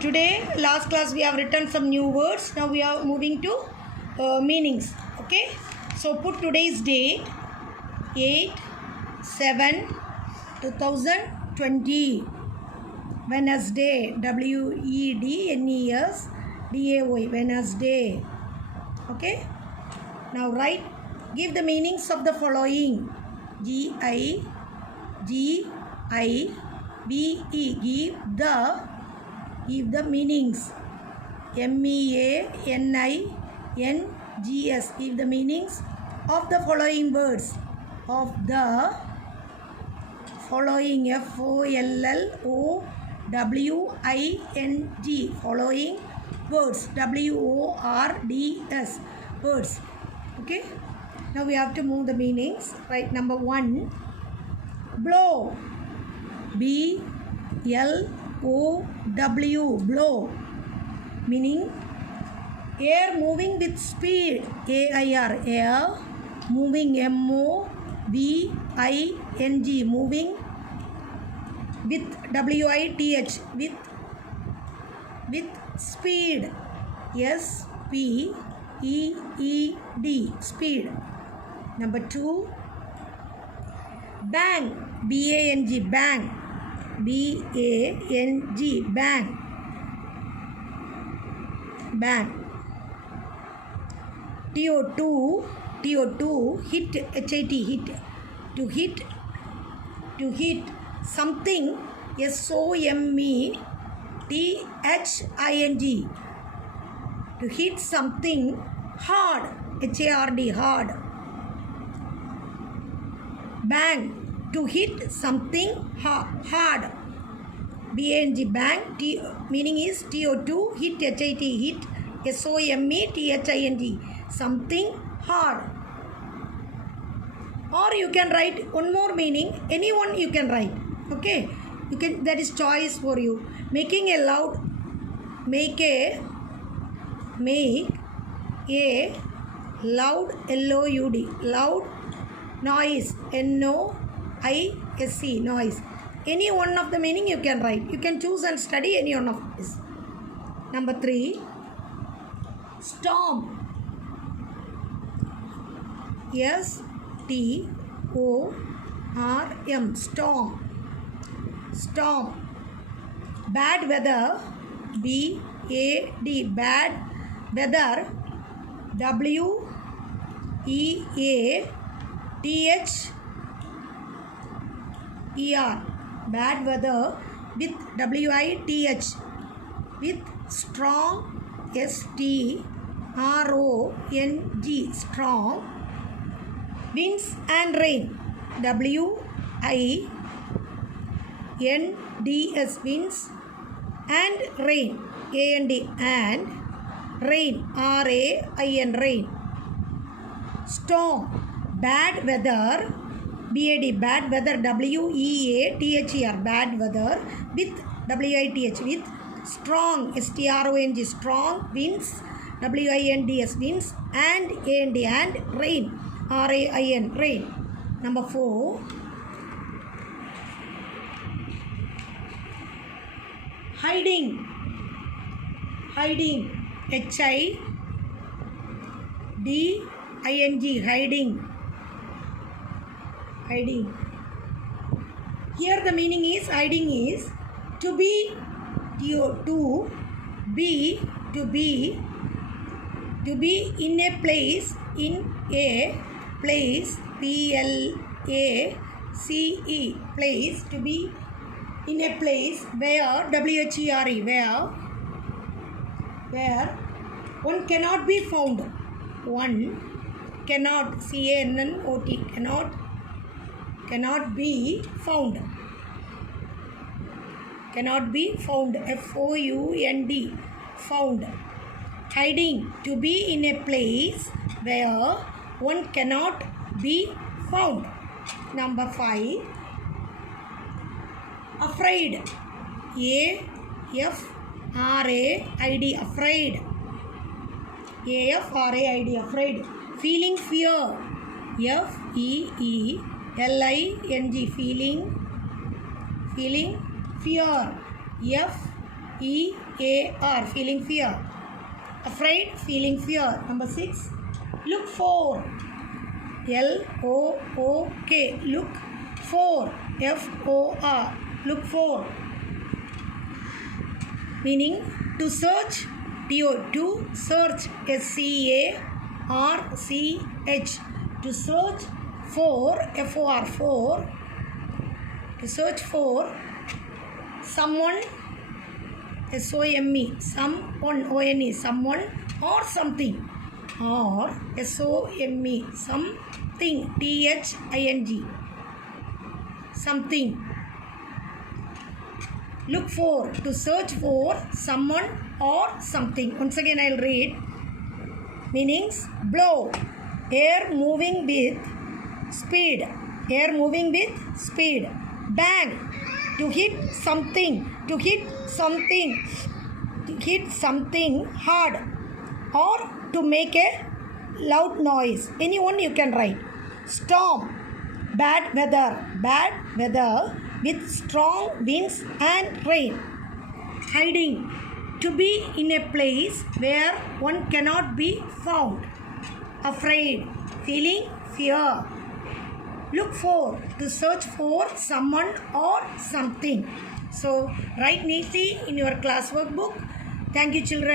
Today, last class we have written some new words. Now we are moving to meanings. Okay. So put today's date 8/7/2020. Wednesday. WEDNESDAY. Wednesday. Okay. Now write. Give the meanings of the following. GIGIBE. Give the meanings. MEANINGS. Give the meanings of the following words. Of the following. FOLLOWING. Following words. WORDS. Words. Okay. Now we have to move the meanings. Right. Number 1. Blow. BLOW. Blow. Meaning air moving with speed. AIR. Air moving. MOVING. Moving with WITH. With speed. SPEED. Speed. Number 2. Bang. BANG. Bang. BANG. Bang. Bang. TO2. Hit. HIT. Hit. To hit something. SOMETHING. To hit something hard. HARD. Hard. Bang. To hit something hard. BANG. Bang. Meaning is TO2. Hit. HIT. Hit. SOMETHING. Something hard. Or you can write one more meaning. Anyone you can write. Okay. You can. That is choice for you. Making a loud. Make a loud. LOUD. Loud noise. NOISE. Noise. Any one of the meaning you can write. You can choose and study any one of this. Number 3. Storm. STORM. Storm. Bad weather. BAD. Bad weather. WEATHER. Bad weather with WITH. With strong. STRONG. Strong. Winds and rain. WINDS. Winds and rain. and rain. RAIN. Rain. Storm. Bad weather. BAD. Bad weather. WEATHER. Bad weather with WITH. With strong. STRONG. Strong. Winds. WINDS. Winds and and rain. RAIN. Rain. Number 4. Hiding. HIDing. Hiding. Here the meaning is hiding is to be. To be in a place. PLACE. Place. To be in a place where WHERE. Where one cannot be found. One cannot. CANNOT. Cannot be found. Cannot be found. FOUND. Found. Hiding. To be in a place where one cannot be found. Number 5. Afraid. AFRAID. Afraid. AFRAID. Afraid. Feeling fear. FEELING. Feeling fear. F-E-A-R, feeling fear. Afraid, feeling fear. Number 6, look for. L-O-O-K, look for. F-O-R, look for. Meaning to search, to search, S-C-A-R-C-H, to search for, F-O-R, for, to search for someone, S-O-M-E, someone, O-N-E, someone or something, or S-O-M-E, something, T-H-I-N-G, something. Look for, to search for someone or something. Once again I will read. Meanings: blow, air moving with speed, air moving with speed. Bang, to hit something, to hit something, to hit something hard, or to make a loud noise. Anyone you can write. Storm, bad weather with strong winds and rain. Hiding, to be in a place where one cannot be found. Afraid, feeling fear. Look for, to search for someone or something. So write neatly in your class workbook. Thank you, children.